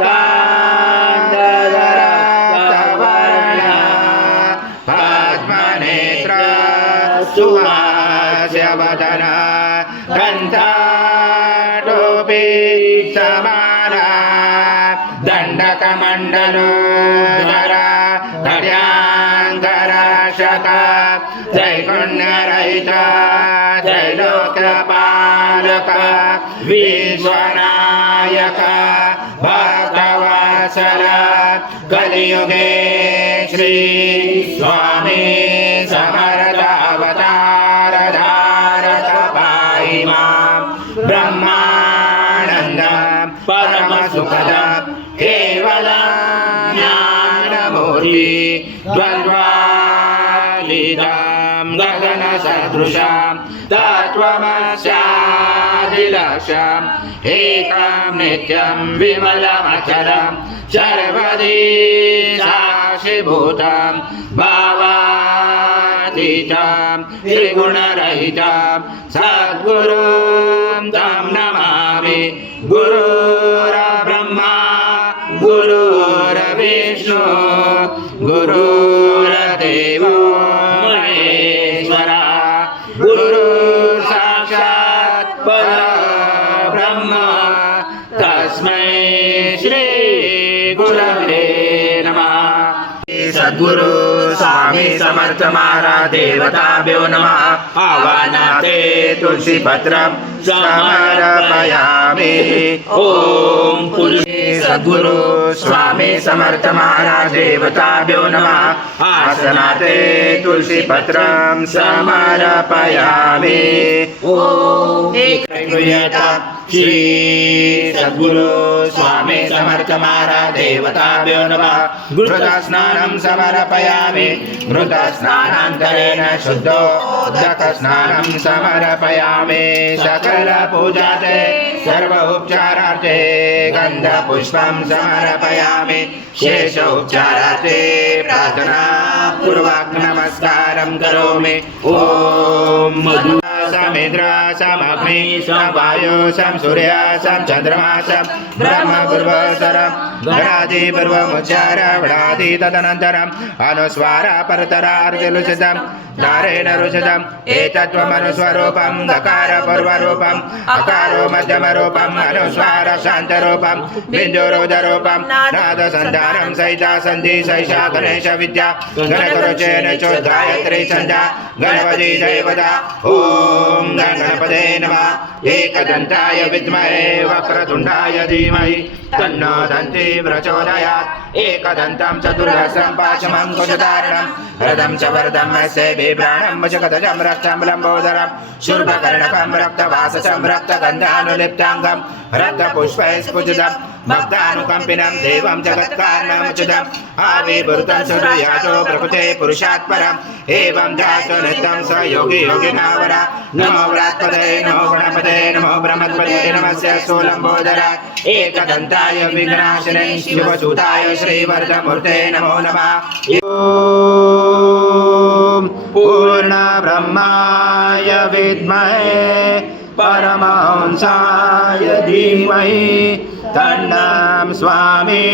कान्दधरक्तवर्णा पद्मनेत्र सुहास्यवदना कण्ठाटोपी समाना दण्डकमण्डलोदरा खड्याङ्गरक्षका त्रैगुण्यरहिता त्रैलोक्यपालक विश्वनायक भक्तवत्सल कलियुगे श्री स्वामी समर्थ अवतार धारक पाहि मां ब्रह्मानंद परम सुखद केवल ज्ञानमूर्ति द्वन्द्वातीतं गगन सदृशं तत्त्वमस्यादिलक्ष्यम् एकं नित्यं विमलमचलं सर्वदि साक्षिभूतं भावातीतं त्रिगुणरहितं सद्गुरुं तं नमामि गुरुर्ब्रह्मा गुरुर्विष्णु गुरुर्देवो महेश्वरा गुरुर्साक्षात् परब्रह्म तस्मै श्री गुरवे नमः। सद्गुरु स्वामी समर्थ महाराज देवताभ्यो नमः। आवाहनाते तुलसी पत्रं समर्पयामि। ओम सद्गुरु स्वामी समर्थ महाराज देवताभ्यो नमः। आसनाते तुलसी पत्रं समर्पयामि। ओम श्री सद्गुरु स्वामी समर्थ महाराज देवताभ्यो नमः। घृतस्नानं समर्पयामि। घृतस्नानान्तरेण शुद्धोदकस्नानं समर्पयामि। सकल पूजाते सर्व उपचारार्थे गन्धपुष्पं समर्पयामि। शेष उपचारार्थे प्रार्थना पूर्वक नमस्कारं करोमि। ओम मधु समिद्र समग्नि समवायु सम सूर्य सम चंद्रमा सम ब्रह्म पूर्वसरम गणादि पूर्वमुच्चार वडादि तदनन्तरम् अनुस्वार परतरार्जुलुषितं नारेण रुषितं एतत्त्वमनुस्वरूपं दकार पूर्वरूपं अकारो मध्यमरूपम् अनुस्वार शान्तरूपं बिन्दुरुदरूपं नादसन्धानं सहिता सन्धि सहिषा गणेश विद्या गणगुरुचेन चोद्गायत्री सन्ध्या गणपति देवता। ओम गणपते नमः। एकदन्ताय विद्महे वक्रतुण्डाय धीमहि तन्नो दन्ति प्रचोदयात्। एकदन्तं चतुर्दशं पाशमङ्कुशधारणं रथं च वरदं यस्य बिभ्राणं वशकतजं रक्तं लम्बोदरं शूर्पकर्णकं रक्तवाससं रक्तगन्धानुलिप्ताङ्गं रक्तपुष्पैस्फुजितं भक्तानुकम्पिनं देवं जगत्कारणमच्युतम् आविर्भूतं सूर्यातो प्रकृते पुरुषात् परम् एवं जातो नित्यं स योगी योगिनावरा। नमो व्रात्पदे नमो गणपते नमो ब्रह्मपदे नमस्य सोलम्बोदराय एकदन्ताय विघ्नाशने शिवसुताय श्रीवरदमूर्ते नमो नमः। ओम पूर्ण ब्रह्माय विद्महे परमहंसाय धीमहि तन्नं स्वामी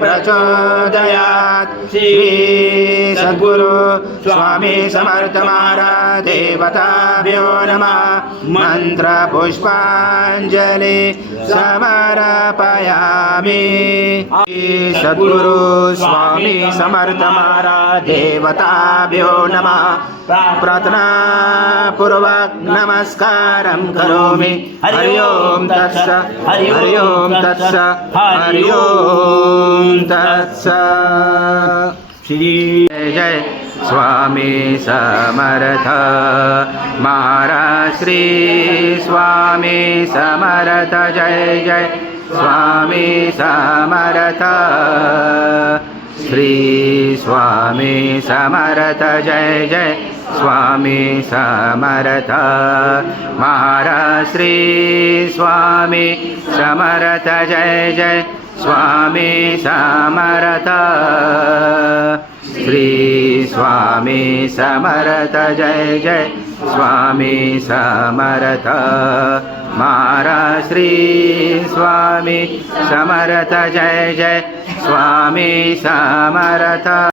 प्रचोदयात्। श्री सद्गुरु स्वामी समर्थ महाराज देवताभ्यो नमः। मंत्र पुष्पांजलि समर्पयामि। सद्गुरु स्वामी समर्थ महाराज देवताभ्यो नमः। प्रार्थना पूर्वक नमस्कारं करोमि। हरि ओम तत्सत् हरि ओम तत्सत् हरि ओम तत्सत्। श्री जय स्वामी समर्थ महाराज श्री स्वामी समर्थ जय जय स्वामी समर्थ श्री स्वामी समर्थ जय जय स्वामी समर्थ महाराज श्री स्वामी समर्थ जय जय स्वामी समर्थ श्री स्वामी समर्थ जय जय स्वामी समर्थ महाराज श्री स्वामी समर्थ जय जय स्वामी समर्थ.